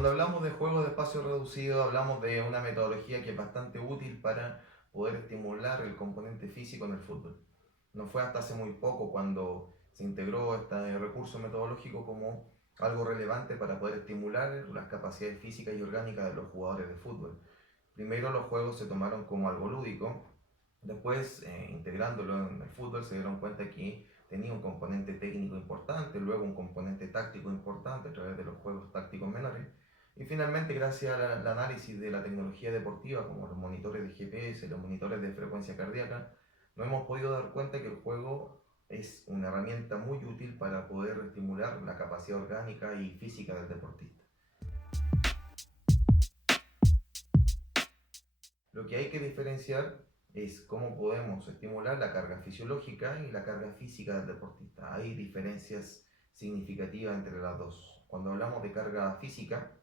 Cuando hablamos de juegos de espacio reducido, hablamos de una metodología que es bastante útil para poder estimular el componente físico en el fútbol. No fue hasta hace muy poco cuando se integró este recurso metodológico como algo relevante para poder estimular las capacidades físicas y orgánicas de los jugadores de fútbol. Primero los juegos se tomaron como algo lúdico, después integrándolo en el fútbol se dieron cuenta que tenía un componente técnico importante, luego un componente táctico importante a través de los juegos tácticos menores, y finalmente gracias al análisis de la tecnología deportiva como los monitores de GPS, los monitores de frecuencia cardíaca, nos hemos podido dar cuenta que el juego es una herramienta muy útil para poder estimular la capacidad orgánica y física del deportista. Lo que hay que diferenciar es cómo podemos estimular la carga fisiológica y la carga física del deportista. Hay diferencias significativas entre las dos. Cuando hablamos de carga física,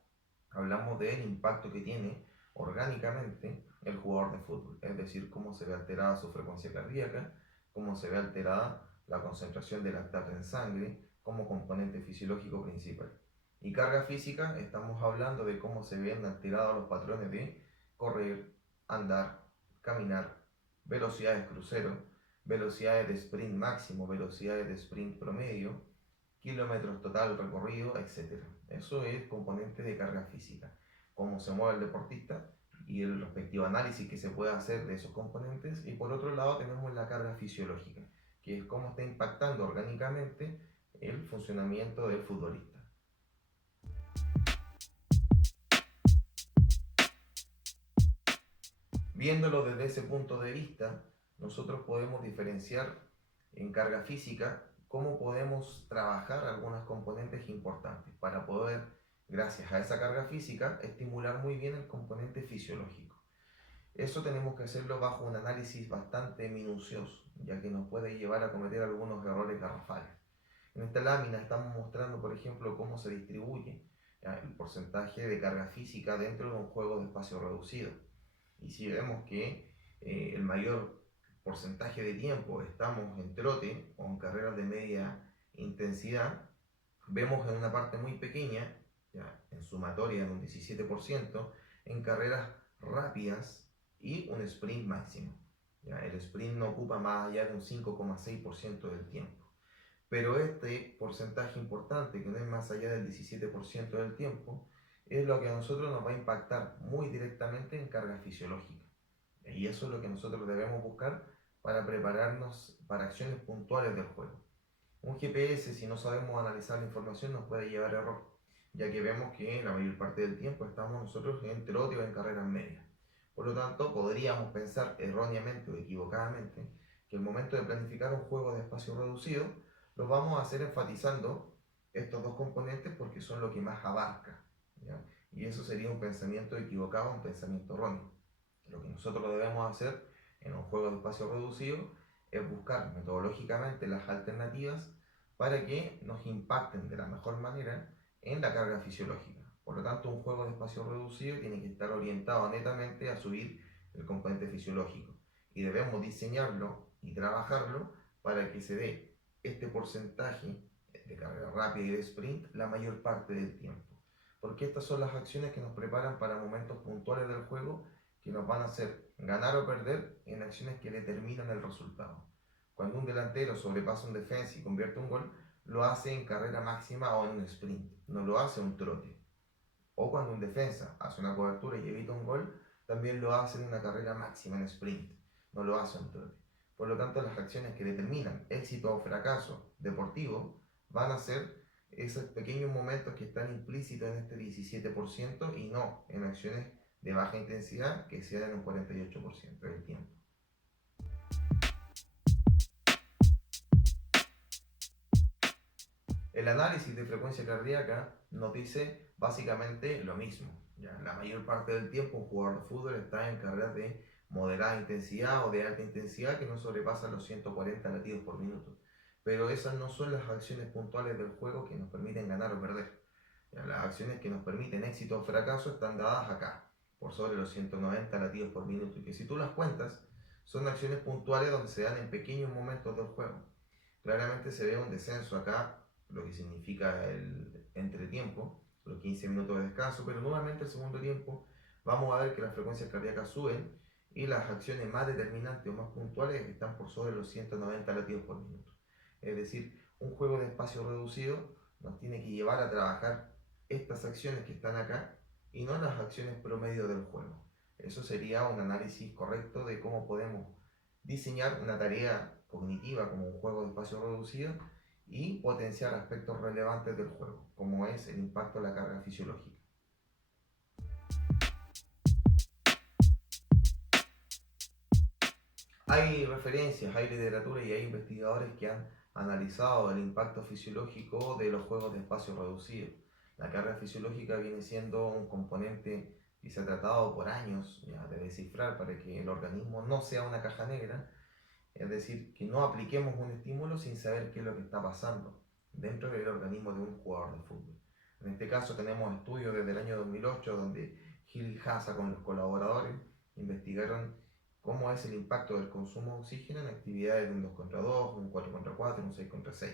hablamos del impacto que tiene orgánicamente el jugador de fútbol, es decir, cómo se ve alterada su frecuencia cardíaca, cómo se ve alterada la concentración de lactato en sangre como componente fisiológico principal. Y carga física, estamos hablando de cómo se ven alterados los patrones de correr, andar, caminar, velocidades crucero, velocidades de sprint máximo, velocidades de sprint promedio, kilómetros total recorrido, etc. Eso es componente de carga física, cómo se mueve el deportista y el respectivo análisis que se puede hacer de esos componentes. Y por otro lado tenemos la carga fisiológica, que es cómo está impactando orgánicamente el funcionamiento del futbolista. Viéndolo desde ese punto de vista, nosotros podemos diferenciar en carga física cómo podemos trabajar algunos componentes importantes para poder, gracias a esa carga física, estimular muy bien el componente fisiológico. Eso tenemos que hacerlo bajo un análisis bastante minucioso, ya que nos puede llevar a cometer algunos errores garrafales. En esta lámina estamos mostrando, por ejemplo, cómo se distribuye el porcentaje de carga física dentro de un juego de espacio reducido. Y si vemos que el mayor porcentaje de tiempo estamos en trote o en carreras de media intensidad, vemos en una parte muy pequeña, ya, en sumatoria en un 17%, en carreras rápidas y un sprint máximo. Ya, el sprint no ocupa más allá de un 5,6% del tiempo. Pero este porcentaje importante, que no es más allá del 17% del tiempo, es lo que a nosotros nos va a impactar muy directamente en carga fisiológica. Y eso es lo que nosotros debemos buscar para prepararnos para acciones puntuales del juego. Un GPS, si no sabemos analizar la información, nos puede llevar a error, ya que vemos que la mayor parte del tiempo estamos nosotros en trote o en carreras medias. Por lo tanto, podríamos pensar erróneamente o equivocadamente que el momento de planificar un juego de espacio reducido lo vamos a hacer enfatizando estos dos componentes porque son lo que más abarca, ¿ya? Y eso sería un pensamiento equivocado, un pensamiento erróneo. Lo que nosotros debemos hacer en un juego de espacio reducido es buscar metodológicamente las alternativas para que nos impacten de la mejor manera en la carga fisiológica. Por lo tanto, un juego de espacio reducido tiene que estar orientado netamente a subir el componente fisiológico y debemos diseñarlo y trabajarlo para que se dé este porcentaje de carga rápida y de sprint la mayor parte del tiempo. Porque estas son las acciones que nos preparan para momentos puntuales del juego que nos van a hacer ganar o perder en acciones que determinan el resultado. Cuando un delantero sobrepasa un defensa y convierte un gol, lo hace en carrera máxima o en un sprint, no lo hace en un trote. O cuando un defensa hace una cobertura y evita un gol, también lo hace en una carrera máxima en sprint, no lo hace en trote. Por lo tanto, las acciones que determinan éxito o fracaso deportivo van a ser esos pequeños momentos que están implícitos en este 17% y no en acciones de baja intensidad que se dan en un 48% del tiempo. El análisis de frecuencia cardíaca nos dice básicamente lo mismo. ¿Ya? La mayor parte del tiempo un jugador de fútbol está en carreras de moderada intensidad o de alta intensidad que no sobrepasan los 140 latidos por minuto. Pero esas no son las acciones puntuales del juego que nos permiten ganar o perder. ¿Ya? Las acciones que nos permiten éxito o fracaso están dadas acá, por sobre los 190 latidos por minuto. Y que si tú las cuentas, son acciones puntuales donde se dan en pequeños momentos del juego. Claramente se ve un descenso acá, lo que significa el entretiempo, los 15 minutos de descanso, pero nuevamente el segundo tiempo vamos a ver que las frecuencias cardíacas suben y las acciones más determinantes o más puntuales están por sobre los 190 latidos por minuto. Es decir, un juego de espacio reducido nos tiene que llevar a trabajar estas acciones que están acá y no las acciones promedio del juego. Eso sería un análisis correcto de cómo podemos diseñar una tarea cognitiva como un juego de espacio reducido y potenciar aspectos relevantes del juego, como es el impacto de la carga fisiológica. Hay referencias, hay literatura y hay investigadores que han analizado el impacto fisiológico de los juegos de espacio reducido. La carga fisiológica viene siendo un componente que se ha tratado por años ya, de descifrar para que el organismo no sea una caja negra, es decir, que no apliquemos un estímulo sin saber qué es lo que está pasando dentro del organismo de un jugador de fútbol. En este caso tenemos estudios desde el año 2008 donde Gil y Haza con los colaboradores investigaron cómo es el impacto del consumo de oxígeno en actividades de un 2 contra 2, un 4 contra 4, un 6 contra 6.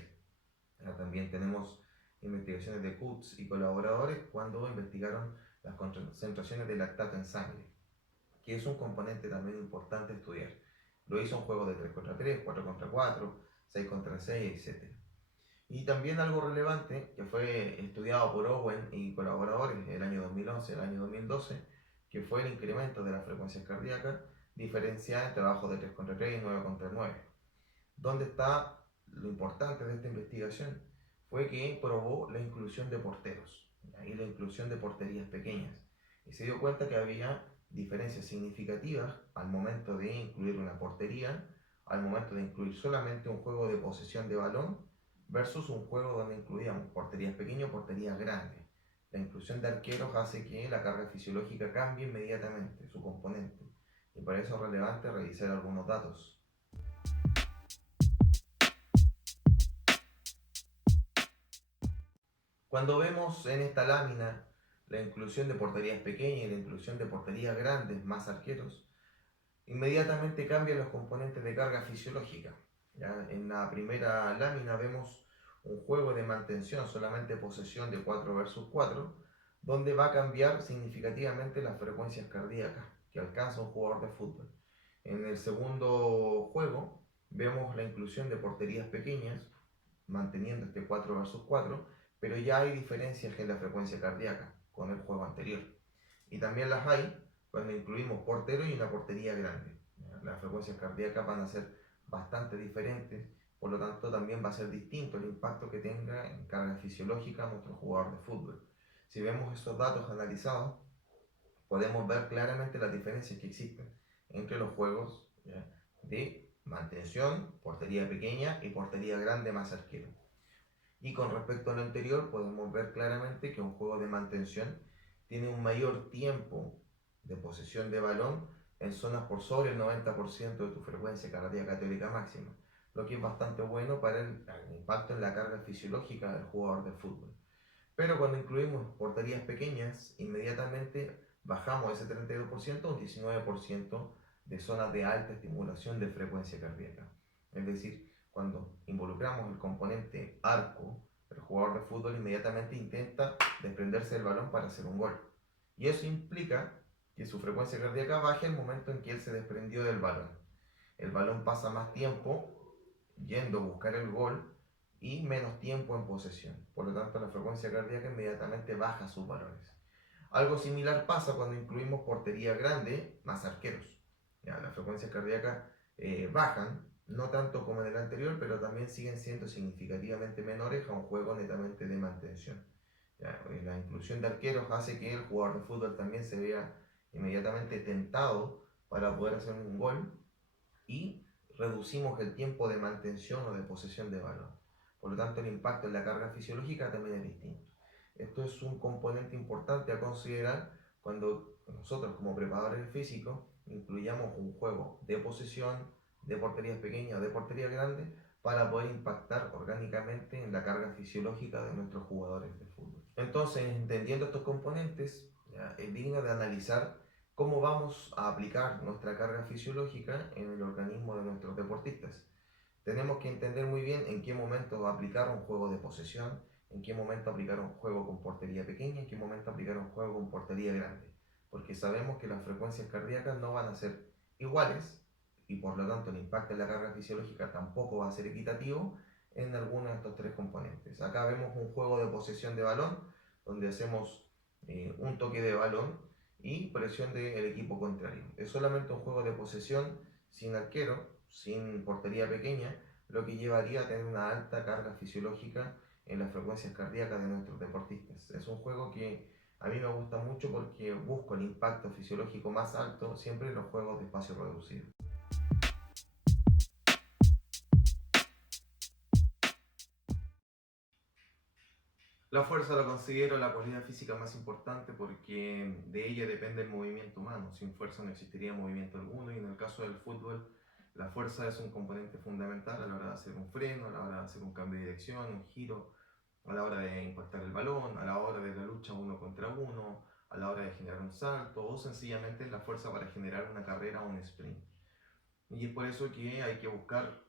También tenemos investigaciones de Kutz y colaboradores cuando investigaron las concentraciones de lactato en sangre, que es un componente también importante estudiar. Lo hizo en juegos de 3 contra 3, 4 contra 4, 6 contra 6, etc. Y también algo relevante que fue estudiado por Owen y colaboradores en el año 2011 y el año 2012, que fue el incremento de las frecuencias cardíacas diferenciada entre trabajos de 3 contra 3 y 9 contra 9. ¿Dónde está lo importante de esta investigación? Fue que probó la inclusión de porteros y la inclusión de porterías pequeñas. Y se dio cuenta que había diferencias significativas al momento de incluir una portería, al momento de incluir solamente un juego de posesión de balón versus un juego donde incluíamos porterías pequeñas o porterías grandes. La inclusión de arqueros hace que la carga fisiológica cambie inmediatamente su componente y para eso es relevante revisar algunos datos. Cuando vemos en esta lámina la inclusión de porterías pequeñas y la inclusión de porterías grandes más arqueros, inmediatamente cambian los componentes de carga fisiológica. ¿Ya? En la primera lámina vemos un juego de mantención, solamente posesión de 4 versus 4, donde va a cambiar significativamente las frecuencias cardíacas que alcanza un jugador de fútbol. En el segundo juego vemos la inclusión de porterías pequeñas, manteniendo este 4 versus 4, pero ya hay diferencias en la frecuencia cardíaca con el juego anterior. Y también las hay cuando incluimos portero y una portería grande. Las frecuencias cardíacas van a ser bastante diferentes, por lo tanto también va a ser distinto el impacto que tenga en carga fisiológica nuestro jugador de fútbol. Si vemos esos datos analizados, podemos ver claramente las diferencias que existen entre los juegos de mantención, portería pequeña y portería grande más arquero. Y con respecto a lo anterior, podemos ver claramente que un juego de mantención tiene un mayor tiempo de posesión de balón en zonas por sobre el 90% de tu frecuencia cardíaca teórica máxima, lo que es bastante bueno para el impacto en la carga fisiológica del jugador de fútbol. Pero cuando incluimos porterías pequeñas, inmediatamente bajamos ese 32% a un 19% de zonas de alta estimulación de frecuencia cardíaca. Es decir, cuando involucramos el componente arco, el jugador de fútbol inmediatamente intenta desprenderse del balón para hacer un gol. Y eso implica que su frecuencia cardíaca baje el momento en que él se desprendió del balón. El balón pasa más tiempo yendo a buscar el gol y menos tiempo en posesión. Por lo tanto, la frecuencia cardíaca inmediatamente baja sus valores. Algo similar pasa cuando incluimos portería grande más arqueros. Ya, las frecuencias cardíacas bajan, no tanto como en el anterior, pero también siguen siendo significativamente menores a un juego netamente de mantención. Ya, la inclusión de arqueros hace que el jugador de fútbol también se vea inmediatamente tentado para poder hacer un gol y reducimos el tiempo de mantención o de posesión de balón. Por lo tanto, el impacto en la carga fisiológica también es distinto. Esto es un componente importante a considerar cuando nosotros como preparadores físicos incluyamos un juego de posesión, de porterías pequeñas o de portería grande para poder impactar orgánicamente en la carga fisiológica de nuestros jugadores de fútbol. Entonces, entendiendo estos componentes, ya, es digno de analizar cómo vamos a aplicar nuestra carga fisiológica en el organismo de nuestros deportistas. Tenemos que entender muy bien en qué momento va a aplicar un juego de posesión, en qué momento aplicar un juego con portería pequeña, en qué momento aplicar un juego con portería grande, porque sabemos que las frecuencias cardíacas no van a ser iguales y por lo tanto el impacto en la carga fisiológica tampoco va a ser equitativo en alguno de estos tres componentes. Acá vemos un juego de posesión de balón, donde hacemos un toque de balón y presión del equipo contrario. Es solamente un juego de posesión sin arquero, sin portería pequeña, lo que llevaría a tener una alta carga fisiológica en las frecuencias cardíacas de nuestros deportistas. Es un juego que a mí me gusta mucho porque busco el impacto fisiológico más alto siempre en los juegos de espacio reducido. La fuerza la considero la cualidad física más importante porque de ella depende el movimiento humano. Sin fuerza no existiría movimiento alguno y en el caso del fútbol la fuerza es un componente fundamental a la hora de hacer un freno, a la hora de hacer un cambio de dirección, un giro, a la hora de impactar el balón, a la hora de la lucha uno contra uno, a la hora de generar un salto o sencillamente la fuerza para generar una carrera o un sprint. Y es por eso que hay que buscar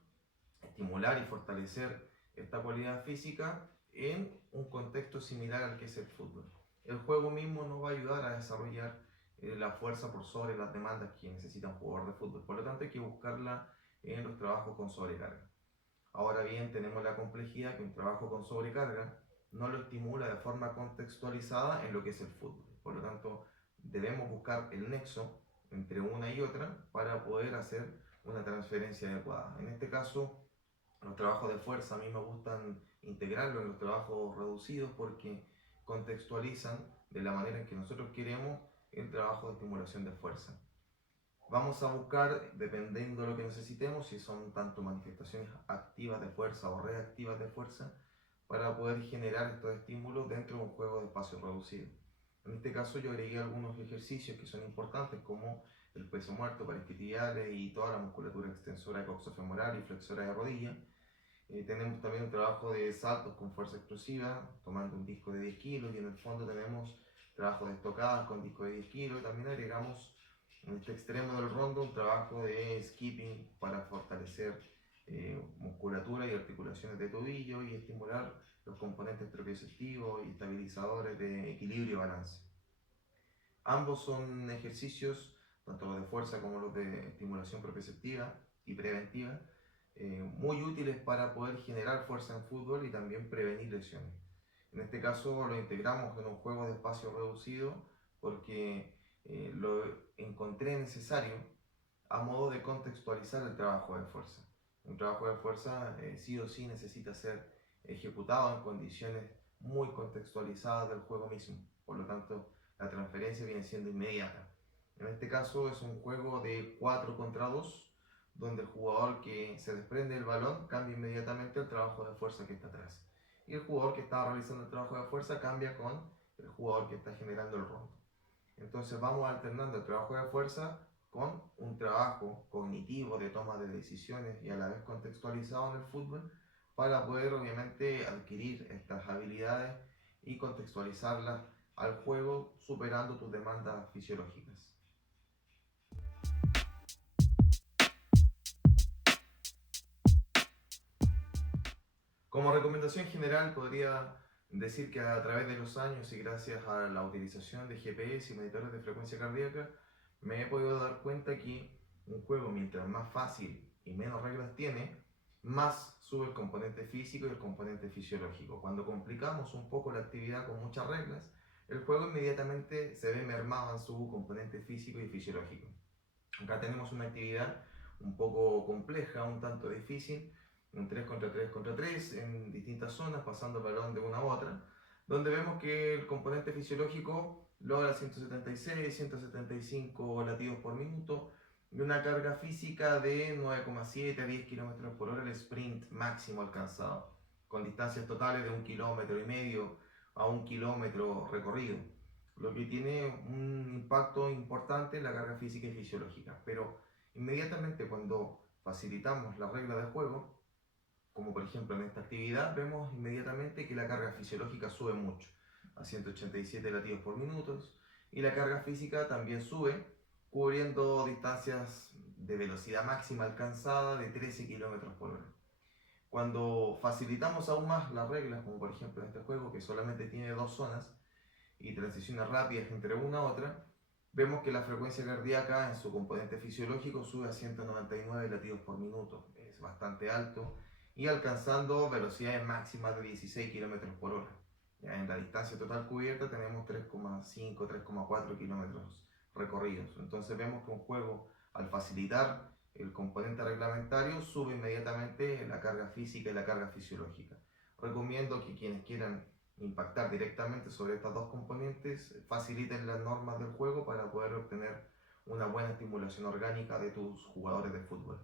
estimular y fortalecer esta cualidad física en un contexto similar al que es el fútbol. El juego mismo nos va a ayudar a desarrollar la fuerza por sobre las demandas que necesita un jugador de fútbol. Por lo tanto, hay que buscarla en los trabajos con sobrecarga. Ahora bien, tenemos la complejidad que un trabajo con sobrecarga no lo estimula de forma contextualizada en lo que es el fútbol. Por lo tanto, debemos buscar el nexo entre una y otra para poder hacer una transferencia adecuada. En este caso, los trabajos de fuerza a mí me gustan integrarlos en los trabajos reducidos porque contextualizan de la manera en que nosotros queremos el trabajo de estimulación de fuerza. Vamos a buscar, dependiendo de lo que necesitemos, si son tanto manifestaciones activas de fuerza o reactivas de fuerza, para poder generar estos estímulos dentro de un juego de espacio reducido. En este caso yo agregué algunos ejercicios que son importantes como el peso muerto para isquiotibiales y toda la musculatura extensora coxofemoral y flexora de rodilla. Tenemos también un trabajo de saltos con fuerza explosiva, tomando un disco de 10 kilos y en el fondo tenemos trabajo de estocadas con disco de 10 kilos. También agregamos en este extremo del rondo un trabajo de skipping para fortalecer musculatura y articulaciones de tobillo y estimular los componentes propioceptivos y estabilizadores de equilibrio y balance. Ambos son ejercicios, tanto los de fuerza como los de estimulación propioceptiva y preventiva, muy útiles para poder generar fuerza en fútbol y también prevenir lesiones. En este caso lo integramos en un juego de espacio reducido porque lo encontré necesario a modo de contextualizar el trabajo de fuerza. Un trabajo de fuerza sí o sí necesita ser ejecutado en condiciones muy contextualizadas del juego mismo. Por lo tanto, la transferencia viene siendo inmediata. En este caso es un juego de 4 contra 2, donde el jugador que se desprende del balón cambia inmediatamente el trabajo de fuerza que está atrás. Y el jugador que estaba realizando el trabajo de fuerza cambia con el jugador que está generando el rondo. Entonces vamos alternando el trabajo de fuerza con un trabajo cognitivo de toma de decisiones y a la vez contextualizado en el fútbol para poder obviamente adquirir estas habilidades y contextualizarlas al juego superando tus demandas fisiológicas. Como recomendación general podría decir que a través de los años y gracias a la utilización de GPS y medidores de frecuencia cardíaca me he podido dar cuenta que un juego mientras más fácil y menos reglas tiene, más sube el componente físico y el componente fisiológico. Cuando complicamos un poco la actividad con muchas reglas, el juego inmediatamente se ve mermado en su componente físico y fisiológico. Acá tenemos una actividad un poco compleja, un tanto difícil, un 3 contra 3 contra 3 en distintas zonas, pasando el balón de una a otra, donde vemos que el componente fisiológico logra 176, 175 latidos por minuto y una carga física de 9,7 a 10 km por hora el sprint máximo alcanzado, con distancias totales de 1,5 km a 1 km recorrido, lo que tiene un impacto importante en la carga física y fisiológica. Pero inmediatamente cuando facilitamos la regla de juego, como por ejemplo en esta actividad, vemos inmediatamente que la carga fisiológica sube mucho, a 187 latidos por minuto, y la carga física también sube, cubriendo distancias de velocidad máxima alcanzada de 13 km por hora. Cuando facilitamos aún más las reglas, como por ejemplo en este juego que solamente tiene 2 zonas y transiciones rápidas entre una a otra, vemos que la frecuencia cardíaca en su componente fisiológico sube a 199 latidos por minuto. Es bastante alto y alcanzando velocidades máximas de 16 km por hora. Ya en la distancia total cubierta tenemos 3,5, 3,4 kilómetros recorridos. Entonces vemos que un juego, al facilitar el componente reglamentario, sube inmediatamente la carga física y la carga fisiológica. Recomiendo que quienes quieran impactar directamente sobre estas dos componentes faciliten las normas del juego para poder obtener una buena estimulación orgánica de tus jugadores de fútbol.